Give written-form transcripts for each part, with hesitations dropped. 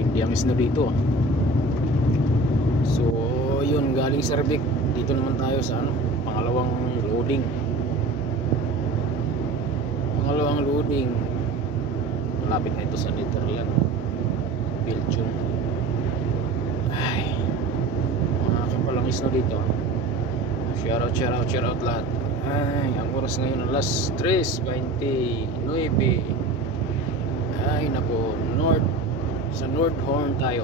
matindi ang snow dito. So yun, galing Serbic, dito naman tayo sa ano, pangalawang loading. Malapit na ito sa Netherlands, Belgium. Ay, mga kapalang snow dito. Shout out lahat. Ay, ang oras ngayon alas 3:29. Ay nako, sa North Horn tayo.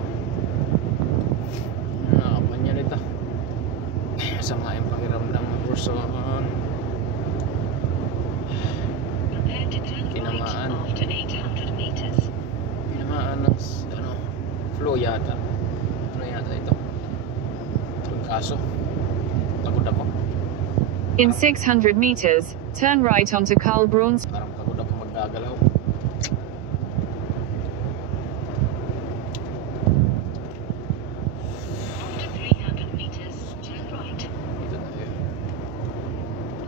Kampanya nito. Sama yung pakiramdam ng person. Tinamaan ng ano, flow yata. Ano yata ito? Kaso pagod ako. In 600 meters, turn right onto Karl Bruns. Parang pagod ako maggagalaw. After 300 meters, turn right.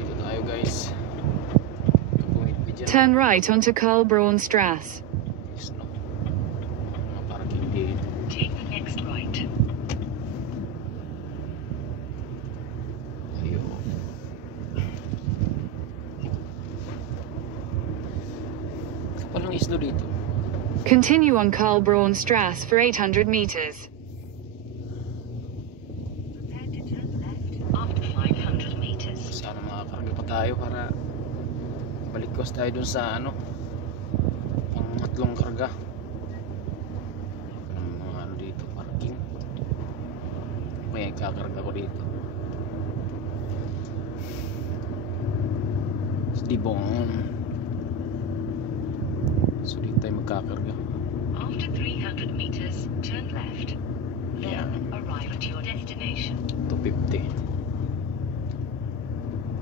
Dito tayo guys. Turn right onto Karl Brunsstrasse. Snow. Parang hindi. Take the next right. Walang isno dito. Continue on Karl Brunsstrasse for 800 meters. Prepare to turn left after 500 meters. Sana makakarga pa tayo para balikos tayo dun sa ano, pangatlong karga. Mga ano dito, parking. Kaya kakarga ko dito. Dibong. So dito tayo magkakarga. After 300 meters, turn left. Then arrive at your destination. 250.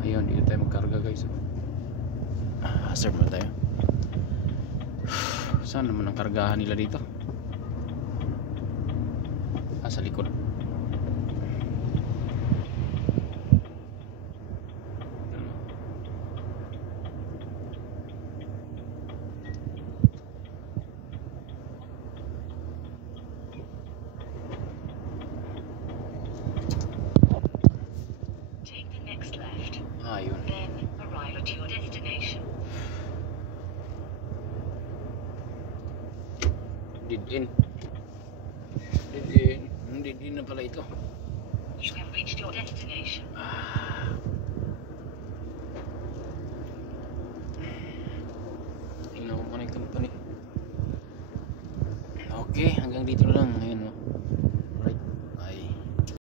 Ayun, dito tayo magkarga guys. Serve na tayo. Saan naman ang kargahan nila dito? Sa likod. Yun. Then arrive at your destination. Dead end na pala ito. You have reached your destination. Tingnan ko pa na yung company. Okay, hanggang dito na lang. Ngayon